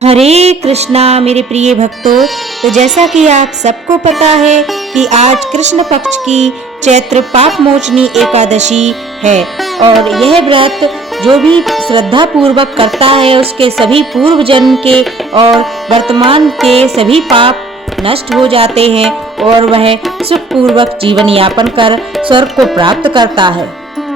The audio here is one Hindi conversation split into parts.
हरे कृष्णा मेरे प्रिय भक्तों। तो जैसा कि आप सबको पता है कि आज कृष्ण पक्ष की चैत्र पाप मोचनी एकादशी है और यह व्रत जो भी श्रद्धा पूर्वक करता है उसके सभी पूर्व जन्म के और वर्तमान के सभी पाप नष्ट हो जाते हैं और वह सुख पूर्वक जीवन यापन कर स्वर्ग को प्राप्त करता है।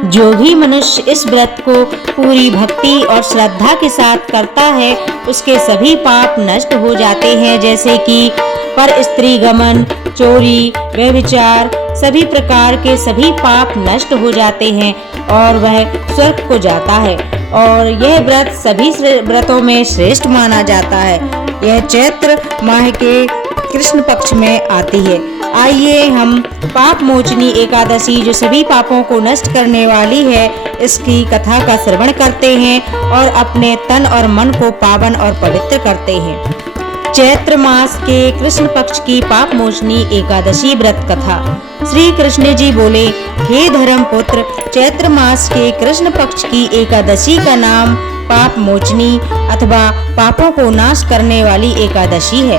जो भी मनुष्य इस व्रत को पूरी भक्ति और श्रद्धा के साथ करता है उसके सभी पाप नष्ट हो जाते हैं, जैसे कि पर स्त्री गमन, चोरी, व्यभिचार, सभी प्रकार के सभी पाप नष्ट हो जाते हैं और वह स्वर्ग को जाता है। और यह व्रत सभी व्रतों में श्रेष्ठ माना जाता है। यह चैत्र माह के कृष्ण पक्ष में आती है। आइए हम पाप मोचनी एकादशी जो सभी पापों को नष्ट करने वाली है इसकी कथा का श्रवण करते हैं और अपने तन और मन को पावन और पवित्र करते हैं। चैत्र मास के कृष्ण पक्ष की पाप मोचनी एकादशी व्रत कथा। श्री कृष्ण जी बोले, हे धर्म पुत्र, चैत्र मास के कृष्ण पक्ष की एकादशी का नाम पाप मोचनी अथवा पापों को नाश करने वाली एकादशी है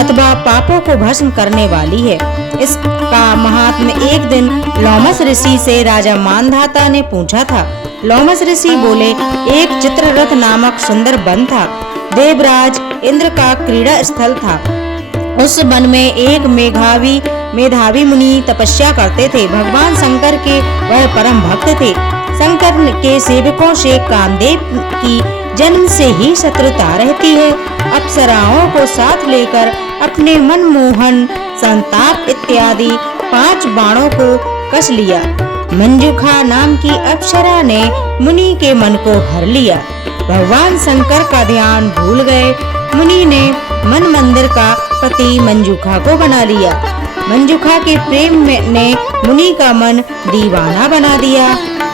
अथवा पापों को भस्म करने वाली है। इसका महात्म्य एक दिन लोमस ऋषि से राजा मानधाता ने पूछा था। लोमस ऋषि बोले, एक चित्ररथ नामक सुंदर वन था। देवराज इंद्र का क्रीड़ा स्थल था। उस वन में एक मेधावी मुनि तपस्या करते थे। भगवान शंकर के वह परम भक्त थे। शंकर के सेवकों से कामदेव की जन्म से ही शत्रुता रहती है। अप्सराओं को साथ लेकर अपने मनमोहन, संताप इत्यादि 5 बाणों को कस लिया। मंजूषा नाम की अप्सरा ने मुनि के मन को हर लिया। भगवान शंकर का ध्यान भूल गए। मुनि ने मन मंदिर का पति मंजूषा को बना लिया। मंजूषा के प्रेम ने मुनि का मन दीवाना बना दिया।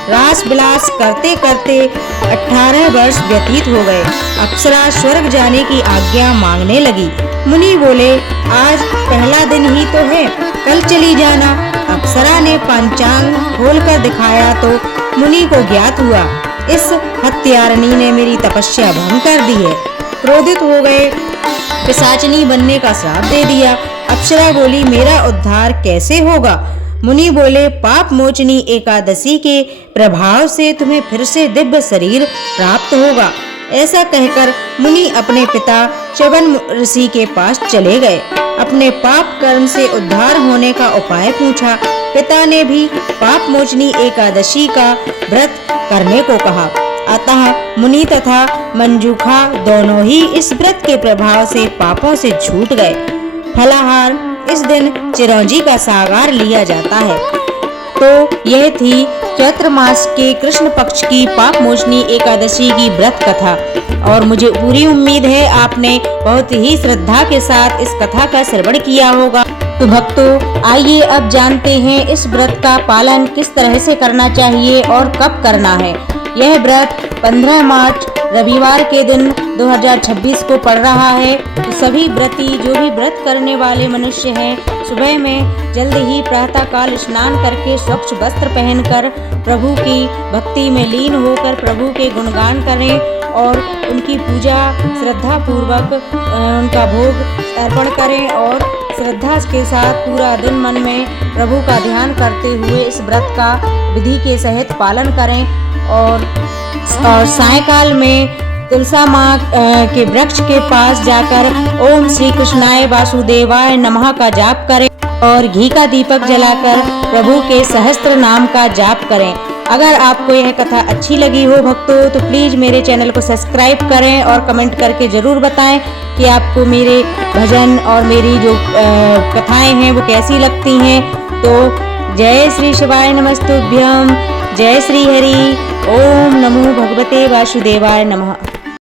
रास विलास करते करते 18 वर्ष व्यतीत हो गए। अप्सरा स्वर्ग जाने की आज्ञा मांगने लगी। मुनि बोले, आज पहला दिन ही तो है, कल चली जाना। अप्सरा ने पंचांग खोलकर दिखाया तो मुनि को ज्ञात हुआ, इस हत्यारनी ने मेरी तपस्या भंग कर दी है। क्रोधित हो गए, पिशाचनी बनने का श्राप दे दिया। अप्सरा बोली, मेरा उद्धार कैसे होगा? मुनि बोले, पाप मोचनी एकादशी के प्रभाव से तुम्हें फिर से दिव्य शरीर प्राप्त होगा। ऐसा कहकर मुनि अपने पिता च्यवन ऋषि के पास चले गए। अपने पाप कर्म से उद्धार होने का उपाय पूछा। पिता ने भी पाप मोचनी एकादशी का व्रत करने को कहा। अतः मुनि तथा मंजूषा दोनों ही इस व्रत के प्रभाव से पापों से छूट गए। फलाहार इस दिन चिरौंजी का सागार लिया जाता है। तो यह थी चैत्र मास के कृष्ण पक्ष की पाप मोचनी एकादशी की व्रत कथा और मुझे पूरी उम्मीद है आपने बहुत ही श्रद्धा के साथ इस कथा का श्रवण किया होगा। तो भक्तों, आइए अब जानते हैं इस व्रत का पालन किस तरह से करना चाहिए और कब करना है। यह व्रत 15 मार्च रविवार के दिन 2026 को पड़ रहा है। तो सभी व्रती जो भी व्रत करने वाले मनुष्य हैं सुबह में जल्द ही प्रातः काल स्नान करके स्वच्छ वस्त्र पहनकर प्रभु की भक्ति में लीन होकर प्रभु के गुणगान करें और उनकी पूजा श्रद्धा पूर्वक उनका भोग अर्पण करें और श्रद्धा के साथ पूरा दिन मन में प्रभु का ध्यान करते हुए इस व्रत का विधि के सहित पालन करें और सायंकाल में तुलसा माँ के वृक्ष के पास जाकर ओम श्री कृष्णाय वासुदेवाय नमः का जाप करें और घी का दीपक जलाकर प्रभु के सहस्त्र नाम का जाप करें। अगर आपको यह कथा अच्छी लगी हो भक्तों तो प्लीज़ मेरे चैनल को सब्सक्राइब करें और कमेंट करके ज़रूर बताएं कि आपको मेरे भजन और मेरी जो कथाएं हैं वो कैसी लगती हैं। तो जय श्री शिवाय नमस्तुभ्यम। जय श्री हरि। ओम नमो भगवते वासुदेवाय नमः।